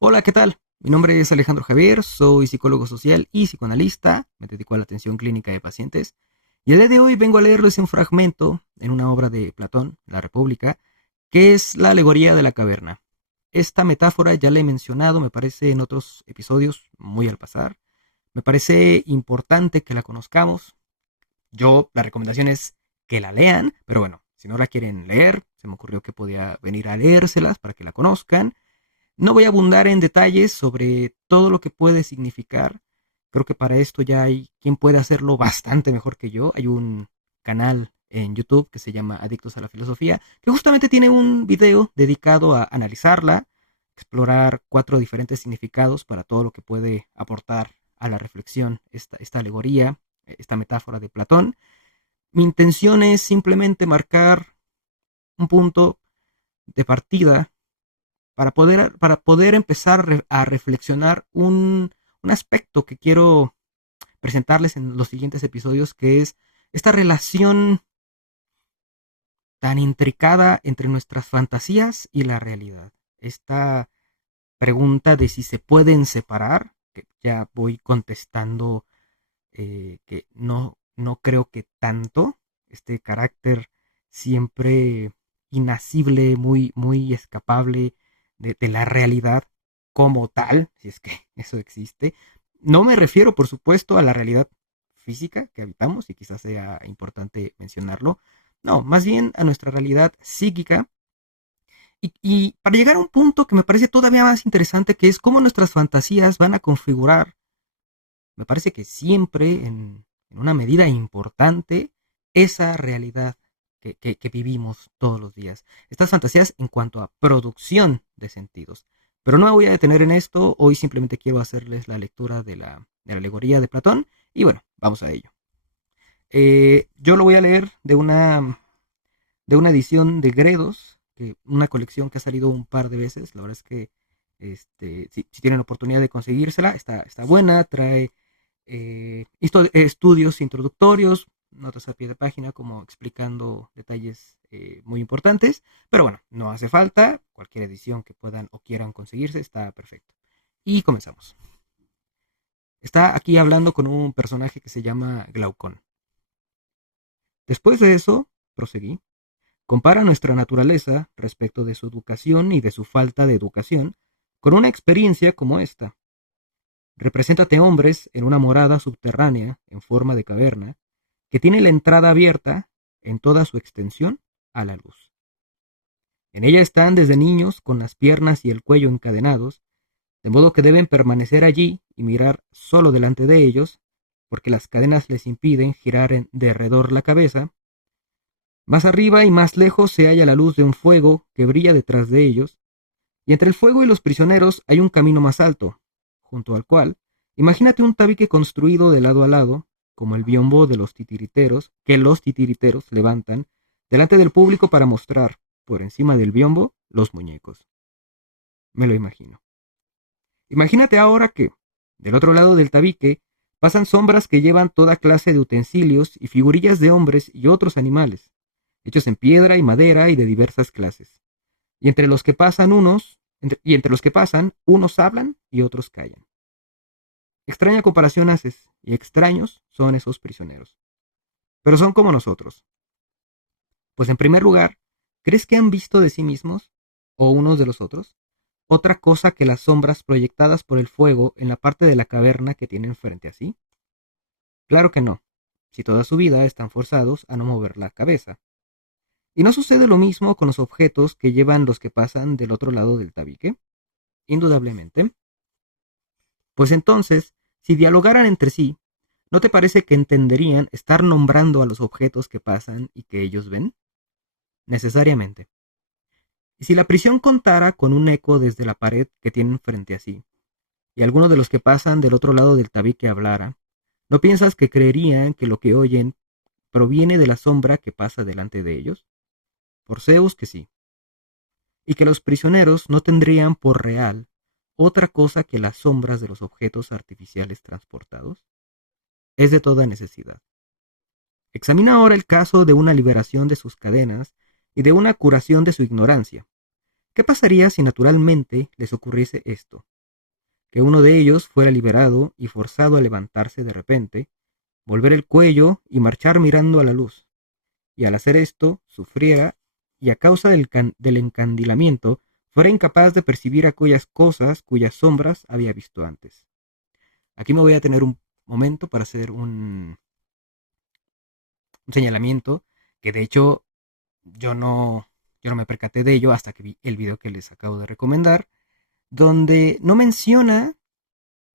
Hola, ¿qué tal? Mi nombre es Alejandro Javier, soy psicólogo social y psicoanalista, me dedico a la atención clínica de pacientes y el día de hoy vengo a leerles un fragmento en una obra de Platón, La República, que es la alegoría de la caverna. Esta metáfora ya la he mencionado, me parece, en otros episodios muy al pasar. Me parece importante que la conozcamos. La recomendación es que la lean, pero bueno, si no la quieren leer, se me ocurrió que podía venir a leérselas para que la conozcan. No voy a abundar en detalles sobre todo lo que puede significar. Creo que para esto ya hay quien puede hacerlo bastante mejor que yo. Hay un canal en YouTube que se llama Adictos a la Filosofía, que justamente tiene un video dedicado a analizarla, explorar cuatro diferentes significados para todo lo que puede aportar a la reflexión esta alegoría, esta metáfora de Platón. Mi intención es simplemente marcar un punto de partida para poder empezar a reflexionar un aspecto que quiero presentarles en los siguientes episodios, que es esta relación tan intricada entre nuestras fantasías y la realidad. Esta pregunta de si se pueden separar, que ya voy contestando que no creo que tanto, este carácter siempre inasible, muy escapable de la realidad como tal, si es que eso existe. No me refiero, por supuesto, a la realidad física que habitamos, y quizás sea importante mencionarlo. No, más bien a nuestra realidad psíquica. Y para llegar a un punto que me parece todavía más interesante, que es cómo nuestras fantasías van a configurar, me parece que siempre, en una medida importante, esa realidad que vivimos todos los días. Estas fantasías en cuanto a producción de sentidos. Pero no me voy a detener en esto, hoy simplemente quiero hacerles la lectura de la alegoría de Platón y bueno, vamos a ello. Yo lo voy a leer de una edición de Gredos, una colección que ha salido un par de veces. La verdad es que si tienen oportunidad de conseguírsela, está buena, trae estudios introductorios, notas a pie de página como explicando detalles muy importantes, pero bueno, no hace falta, cualquier edición que puedan o quieran conseguirse está perfecto. Y comenzamos. Está aquí hablando con un personaje que se llama Glaucón. Después de eso, proseguí, compara nuestra naturaleza respecto de su educación y de su falta de educación con una experiencia como esta. Represéntate hombres en una morada subterránea en forma de caverna que tiene la entrada abierta en toda su extensión a la luz. En ella están desde niños con las piernas y el cuello encadenados, de modo que deben permanecer allí y mirar solo delante de ellos, porque las cadenas les impiden girar en derredor la cabeza. Más arriba y más lejos se halla la luz de un fuego que brilla detrás de ellos, y entre el fuego y los prisioneros hay un camino más alto, junto al cual imagínate un tabique construido de lado a lado, como el biombo de los titiriteros, que los titiriteros levantan delante del público para mostrar, por encima del biombo, los muñecos. Me lo imagino. Imagínate ahora que, del otro lado del tabique, pasan sombras que llevan toda clase de utensilios y figurillas de hombres y otros animales, hechos en piedra y madera y de diversas clases. Y entre los que pasan, unos hablan y otros callan. Extraña comparación haces, y extraños son esos prisioneros. Pero son como nosotros. Pues en primer lugar, ¿crees que han visto de sí mismos, o unos de los otros, otra cosa que las sombras proyectadas por el fuego en la parte de la caverna que tienen frente a sí? Claro que no, si toda su vida están forzados a no mover la cabeza. ¿Y no sucede lo mismo con los objetos que llevan los que pasan del otro lado del tabique? Indudablemente. Pues entonces, si dialogaran entre sí, ¿no te parece que entenderían estar nombrando a los objetos que pasan y que ellos ven? Necesariamente. Y si la prisión contara con un eco desde la pared que tienen frente a sí, y alguno de los que pasan del otro lado del tabique hablara, ¿no piensas que creerían que lo que oyen proviene de la sombra que pasa delante de ellos? Por Zeus que sí. Y que los prisioneros no tendrían por real otra cosa que las sombras de los objetos artificiales transportados. Es de toda necesidad. Examina ahora el caso de una liberación de sus cadenas y de una curación de su ignorancia. ¿Qué pasaría si naturalmente les ocurriese esto? Que uno de ellos fuera liberado y forzado a levantarse de repente, volver el cuello y marchar mirando a la luz, y al hacer esto sufriera y a causa del encandilamiento fuera incapaz de percibir aquellas cosas cuyas sombras había visto antes. Aquí me voy a tener un momento para hacer un señalamiento que de hecho yo no, yo no me percaté de ello hasta que vi el video que les acabo de recomendar, donde no menciona,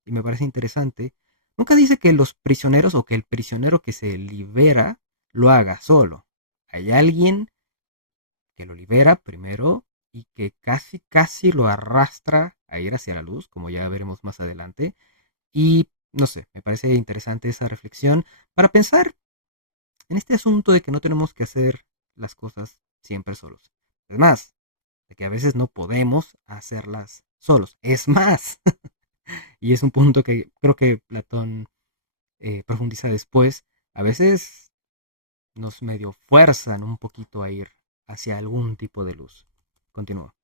y me parece interesante, nunca dice que los prisioneros o que el prisionero que se libera lo haga solo. Hay alguien que lo libera primero y que casi lo arrastra a ir hacia la luz, como ya veremos más adelante. Y no sé, me parece interesante esa reflexión para pensar en este asunto de que no tenemos que hacer las cosas siempre solos. Es más, de que a veces no podemos hacerlas solos. Es más, y es un punto que creo que Platón profundiza después, a veces nos medio fuerzan un poquito a ir hacia algún tipo de luz. Continúa.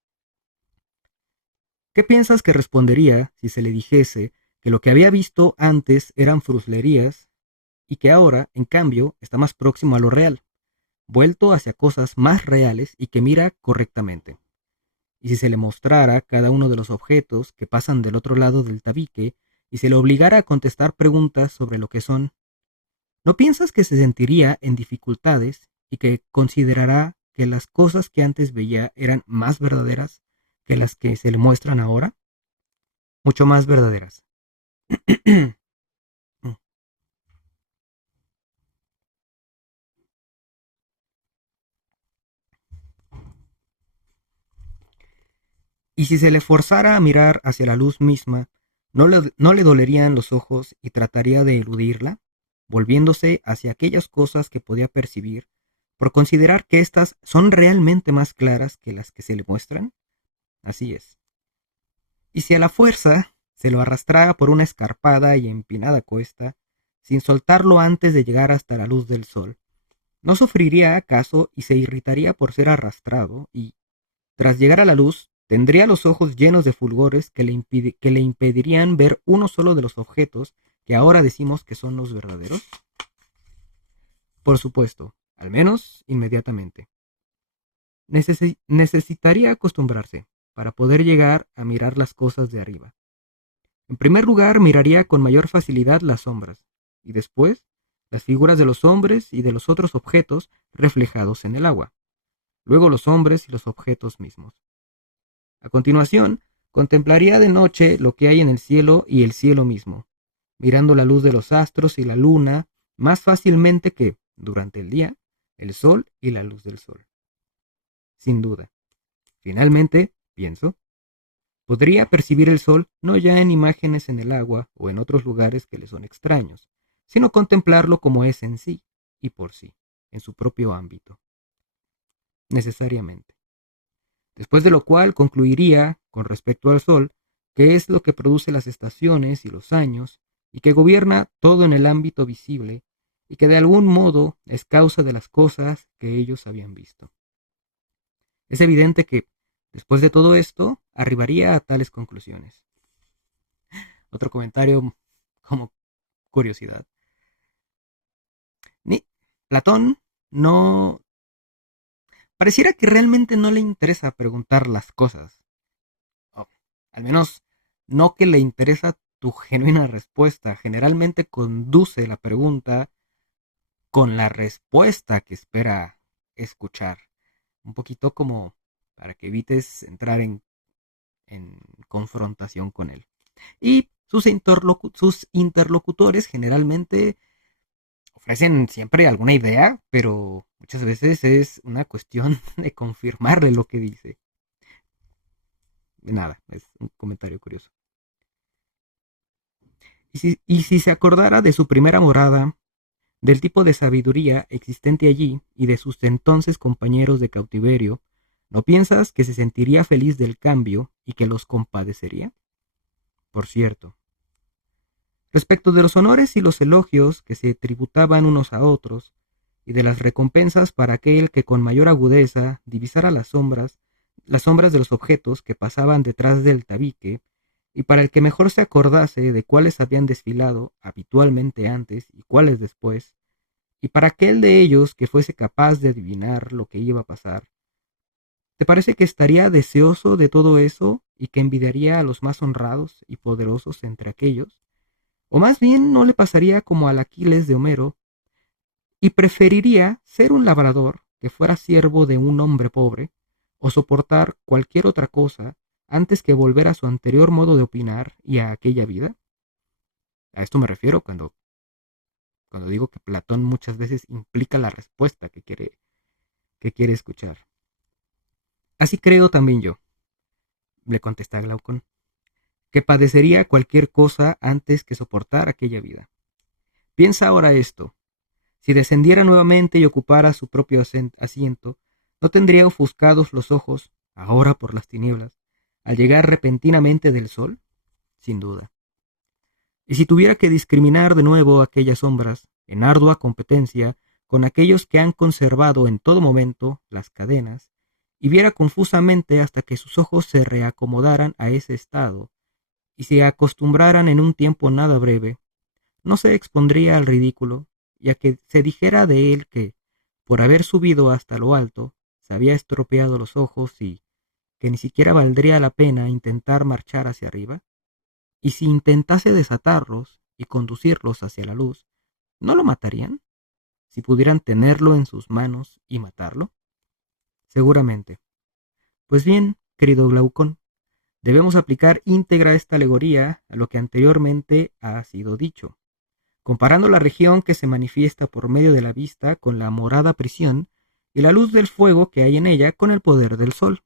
¿Qué piensas que respondería si se le dijese que lo que había visto antes eran fruslerías y que ahora, en cambio, está más próximo a lo real, vuelto hacia cosas más reales y que mira correctamente? Y si se le mostrara cada uno de los objetos que pasan del otro lado del tabique y se le obligara a contestar preguntas sobre lo que son, ¿no piensas que se sentiría en dificultades y que considerará que las cosas que antes veía eran más verdaderas que las que se le muestran ahora? Mucho más verdaderas. Y si se le forzara a mirar hacia la luz misma, no le dolerían los ojos y trataría de eludirla, volviéndose hacia aquellas cosas que podía percibir, por considerar que éstas son realmente más claras que las que se le muestran? Así es. Y si a la fuerza se lo arrastrara por una escarpada y empinada cuesta, sin soltarlo antes de llegar hasta la luz del sol, ¿no sufriría acaso y se irritaría por ser arrastrado y, tras llegar a la luz, tendría los ojos llenos de fulgores que le impedirían ver uno solo de los objetos que ahora decimos que son los verdaderos? Por supuesto, al menos inmediatamente. Necesitaría acostumbrarse para poder llegar a mirar las cosas de arriba. En primer lugar, miraría con mayor facilidad las sombras, y después las figuras de los hombres y de los otros objetos reflejados en el agua, luego los hombres y los objetos mismos. A continuación, contemplaría de noche lo que hay en el cielo y el cielo mismo, mirando la luz de los astros y la luna más fácilmente que, durante el día, el sol y la luz del sol. Sin duda. Finalmente, pienso, podría percibir el sol no ya en imágenes en el agua o en otros lugares que le son extraños, sino contemplarlo como es en sí y por sí, en su propio ámbito. Necesariamente. Después de lo cual concluiría, con respecto al sol, que es lo que produce las estaciones y los años, y que gobierna todo en el ámbito visible, y que de algún modo es causa de las cosas que ellos habían visto. Es evidente que, después de todo esto, arribaría a tales conclusiones. Otro comentario como curiosidad. Ni Platón no... Pareciera que realmente no le interesa preguntar las cosas. O, al menos, no que le interesa tu genuina respuesta. Generalmente conduce la pregunta con la respuesta que espera escuchar. Un poquito como para que evites entrar en confrontación con él. Y sus interlocutores generalmente ofrecen siempre alguna idea, pero muchas veces es una cuestión de confirmarle lo que dice. Nada, es un comentario curioso. Y si se acordara de su primera morada, del tipo de sabiduría existente allí y de sus entonces compañeros de cautiverio, ¿no piensas que se sentiría feliz del cambio y que los compadecería? Por cierto, respecto de los honores y los elogios que se tributaban unos a otros, y de las recompensas para aquel que con mayor agudeza divisara las sombras, las sombras de los objetos que pasaban detrás del tabique, y para el que mejor se acordase de cuáles habían desfilado habitualmente antes y cuáles después, y para aquel de ellos que fuese capaz de adivinar lo que iba a pasar, ¿te parece que estaría deseoso de todo eso y que envidiaría a los más honrados y poderosos entre aquellos? ¿O más bien no le pasaría como al Aquiles de Homero y preferiría ser un labrador que fuera siervo de un hombre pobre o soportar cualquier otra cosa antes que volver a su anterior modo de opinar y a aquella vida? A esto me refiero cuando digo que Platón muchas veces implica la respuesta que quiere escuchar. Así creo también yo, le contesta Glaucón, que padecería cualquier cosa antes que soportar aquella vida. Piensa ahora esto: si descendiera nuevamente y ocupara su propio asiento, ¿no tendría ofuscados los ojos, ahora por las tinieblas, al llegar repentinamente del sol? Sin duda. Y si tuviera que discriminar de nuevo aquellas sombras, en ardua competencia con aquellos que han conservado en todo momento las cadenas, y viera confusamente hasta que sus ojos se reacomodaran a ese estado, y se acostumbraran en un tiempo nada breve, no se expondría al ridículo, y a que se dijera de él que, por haber subido hasta lo alto, se había estropeado los ojos y que ni siquiera valdría la pena intentar marchar hacia arriba. Y si intentase desatarlos y conducirlos hacia la luz, ¿no lo matarían? Si pudieran tenerlo en sus manos y matarlo. Seguramente. Pues bien, querido Glaucón, debemos aplicar íntegra esta alegoría a lo que anteriormente ha sido dicho, comparando la región que se manifiesta por medio de la vista con la morada prisión y la luz del fuego que hay en ella con el poder del sol.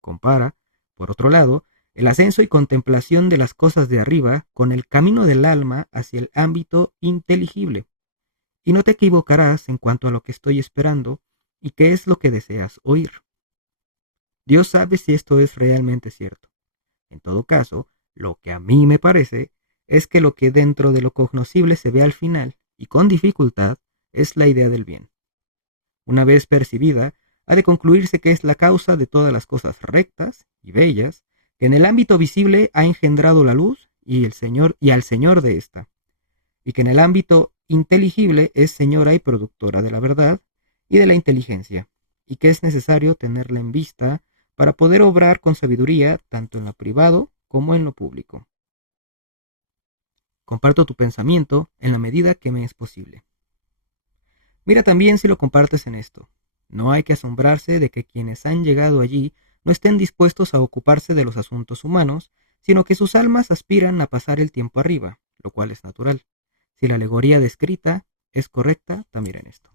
Compara, por otro lado, el ascenso y contemplación de las cosas de arriba con el camino del alma hacia el ámbito inteligible, y no te equivocarás en cuanto a lo que estoy esperando y qué es lo que deseas oír. Dios sabe si esto es realmente cierto. En todo caso, lo que a mí me parece es que lo que dentro de lo cognoscible se ve al final, y con dificultad, es la idea del bien. Una vez percibida, ha de concluirse que es la causa de todas las cosas rectas y bellas, que en el ámbito visible ha engendrado la luz y al Señor de ésta, y que en el ámbito inteligible es señora y productora de la verdad y de la inteligencia, y que es necesario tenerla en vista para poder obrar con sabiduría tanto en lo privado como en lo público. Comparto tu pensamiento en la medida que me es posible. Mira también si lo compartes en esto. No hay que asombrarse de que quienes han llegado allí no estén dispuestos a ocuparse de los asuntos humanos, sino que sus almas aspiran a pasar el tiempo arriba, lo cual es natural. Si la alegoría descrita es correcta, también en esto.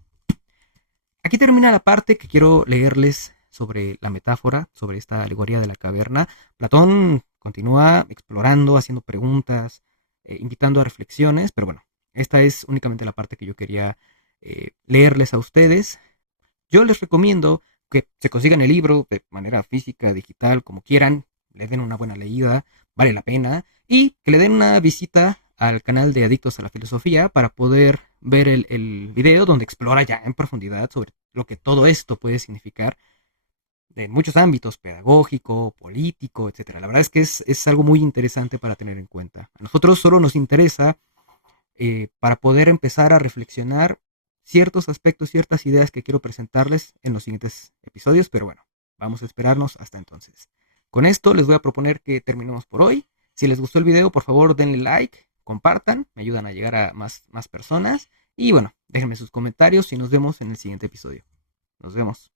Aquí termina la parte que quiero leerles sobre la metáfora, sobre esta alegoría de la caverna. Platón continúa explorando, haciendo preguntas, invitando a reflexiones, pero bueno, esta es únicamente la parte que yo quería leerles a ustedes. Yo les recomiendo que se consigan el libro de manera física, digital, como quieran, le den una buena leída, vale la pena, y que le den una visita al canal de Adictos a la Filosofía para poder ver el video donde explora ya en profundidad sobre lo que todo esto puede significar de muchos ámbitos, pedagógico, político, etcétera. La verdad es que es algo muy interesante para tener en cuenta. A nosotros solo nos interesa para poder empezar a reflexionar ciertos aspectos, ciertas ideas que quiero presentarles en los siguientes episodios, pero bueno, vamos a esperarnos hasta entonces. Con esto les voy a proponer que terminemos por hoy. Si les gustó el video, por favor denle like, compartan, me ayudan a llegar a más personas y bueno, déjenme sus comentarios y nos vemos en el siguiente episodio. Nos vemos.